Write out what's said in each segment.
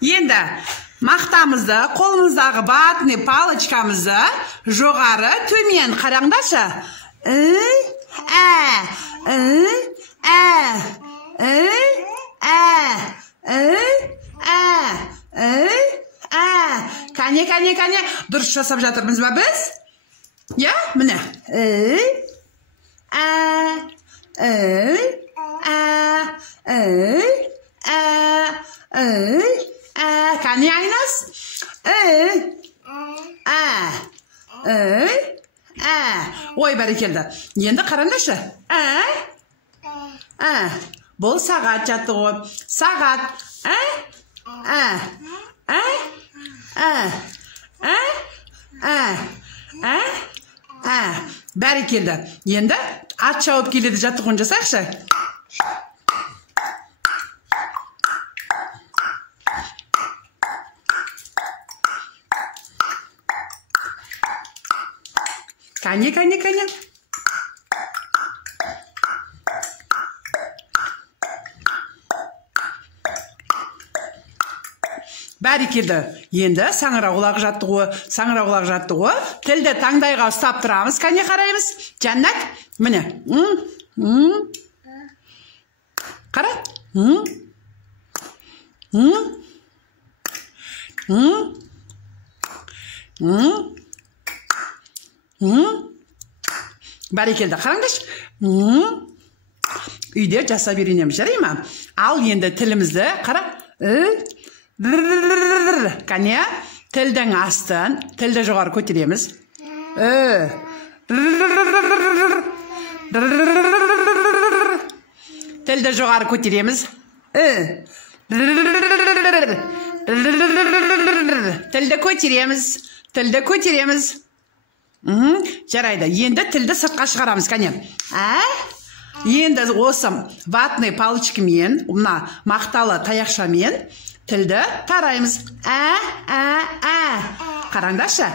Енді мақтамызды, қолымыздағы ватный палочкамызды жоғары, төмен қараңдаршы. Кәне. Дұрыс жасап жатырмыз ба біз? Я, міне. Кәне Айнас? Ой, бәрекелді. Енді қараңдаршы. Бұл сағат жаттығу. Сағат. Бәрекелді. Енді ат шауып келеді жаттығуын жасайықшы. Кәне. Бәрекелді. Енді саңырауқұлақ жаттығуы. Тілді таңдайға ұстап тұрамыз. Кәне қараймыз. Жәннат. Міне. Қара. Бәрекелді. Қараңдаршы. Үйде жасап үйренеміз, жарай ма? Ал енді тілімізді қара. Кәне, тілдің астын, тілді жоғары көтереміз. Тілді жоғары көтереміз. Тілді көтереміз. Жарайды. Енді тілді сыртқа шығарамыз, кәне. Енді осы ватный палочкамен, мақталы таяқшамен тілді тараймыз. Қараңдаршы.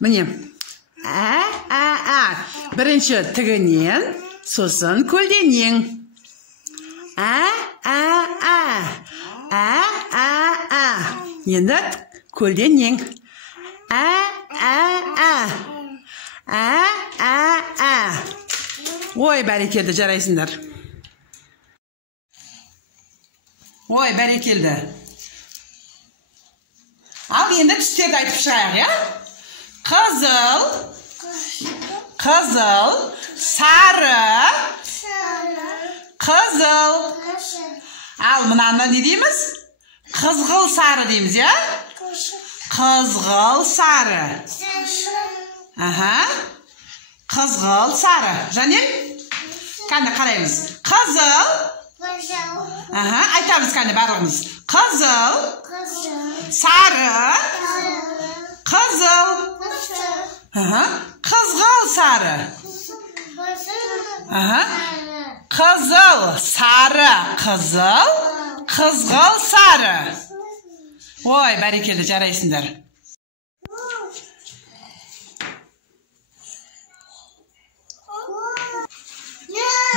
Міне. Бірінші тігінен, сосын көлденең. Енді көлденең. Ой, бәрекелді, жарайсыңдар. Ой, бәрекелді. Ал енді түстерді айтып шығайық, я? Қызыл, сары, қызыл. Ал мұнаны не дейміз? Қызғыл сары дейміз, я? Қызғыл сары. Қызғыл сары. Жанел? Кәне қараймыз. Қызыл. Айтамыз кәне барлығымыз. Қызыл. Сары. Қызыл. Қызғыл сары. Қызыл сары. Қызыл. Қызғыл сары. Ой, бәрекелді, жарайсыңдар.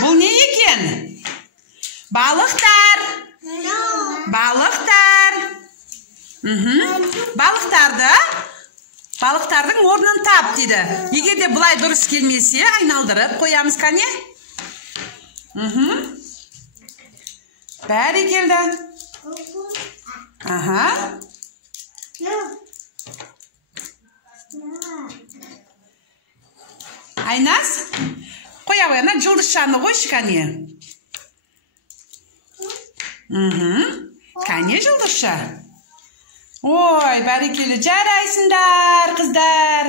Бұл не екен? Балықтар. Балықтардың орнын тап дейді. Егер де бұлай дұрыс келмесе, айналдырып қоямыз, кәне? Бәрекелді. Айнас, қоя қойына жұлдызшаны қойшы, кәне. Кәне жұлдызша. Ой, бәрекелі, жарайсыңдар, қыздар.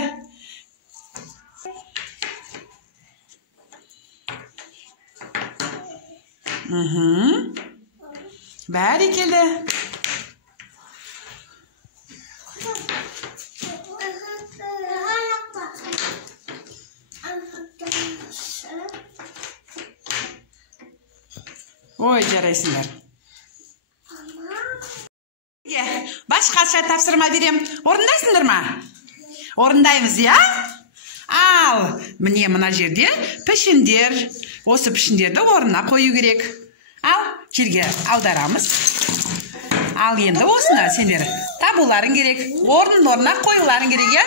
Бәрекелі. Ой, жарайсыңдар. Башқаша тапсырма берем. Орындайсыңдар ма? Орындаймыз, я? Ал, міне мына жерде пішіндер, осы пішіндерді орнына қою керек. Ал, жерге аударамыз. Ал енді осыны сендер табуларың керек. Орнына қоюларың керек, я?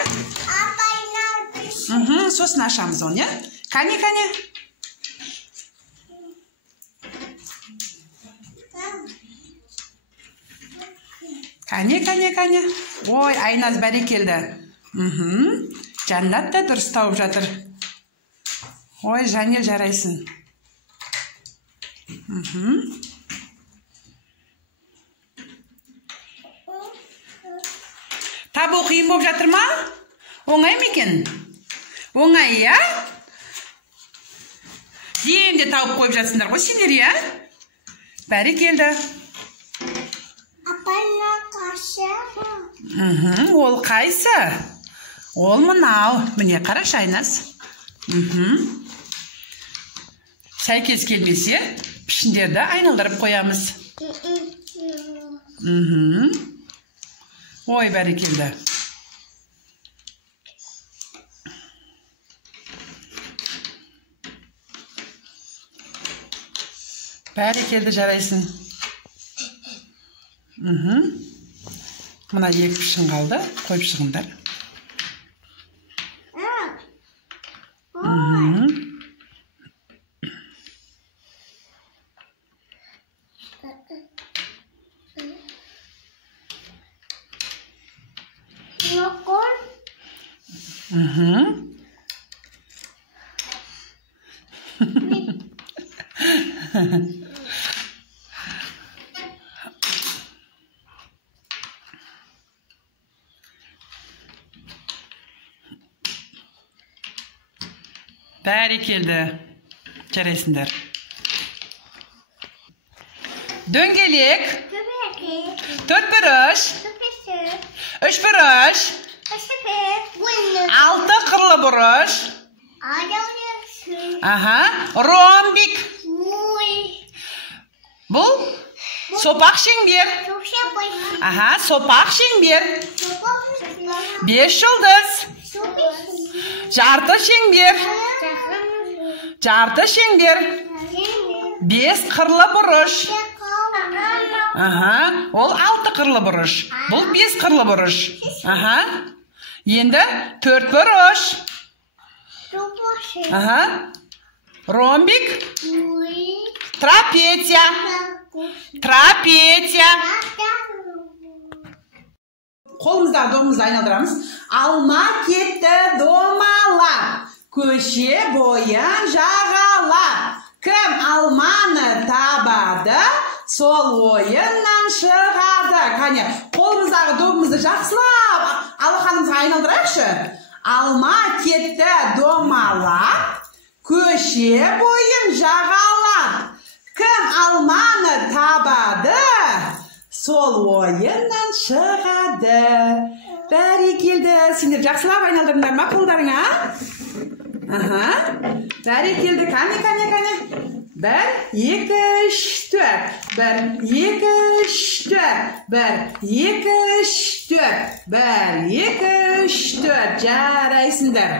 Сосын ашамыз оны, я? Кәне. Кәне. Ой, Айназ бәрекелді. Жаннат та дұрыс тауып жатыр. Ой, Жанел жарайсың. Табу қиын болып жатыр ма? Оңай ма екен? Оңай, я? Енді тауып қойып жатсыңдар ғой сендер, я? Бәрекелді. Ол қайсы? Ол мынау. Міне қарашы, Айназ. Сәйкес келмесе, пішіндерді айналдырып қоямыз. Ой, бәрекелді. Бәрекелді, жарайсың. Мына екі пішін қалды, қойып шығыңдар. Bәрекелді. Жарайсыңдар. Дөңгелек. Төртбұрыш. Үшбұрыш. Алты қырлы бұрыш. Ромбик. Бұл сопақ шеңбер. Сопақ шеңбер. 5 жұлдыз. Жарты шеңбер. Жарты шеңбер. 5 қырлы бұрыш. Ол 6 қырлы бұрыш. Бұл 5 қырлы бұрыш. Енді 4 бұрыш. Ромбик. Трапеция. Қолымыздағы домымызды айналдырамыз. Алма кетті домалап, көше бойын жағалап. Кім алманы табады, сол ойыннан шығады. Қане, қолымыздағы домымызды жақсылап алақанымызға айналдырайықшы. Алма кетті домалап, көше бойын жағалап. Кім алманы табады, сол ойыннан шығады. Бәрекелді. Сендер жақсылап айналдырыңдар ма қолдарыңа? Бәрекелді. Кәне. 1, 2, 3, 4. 1, 2, 3, 4. 1, 2, 3, 4. 1, 2, 3, 4. Жарайсыңдар.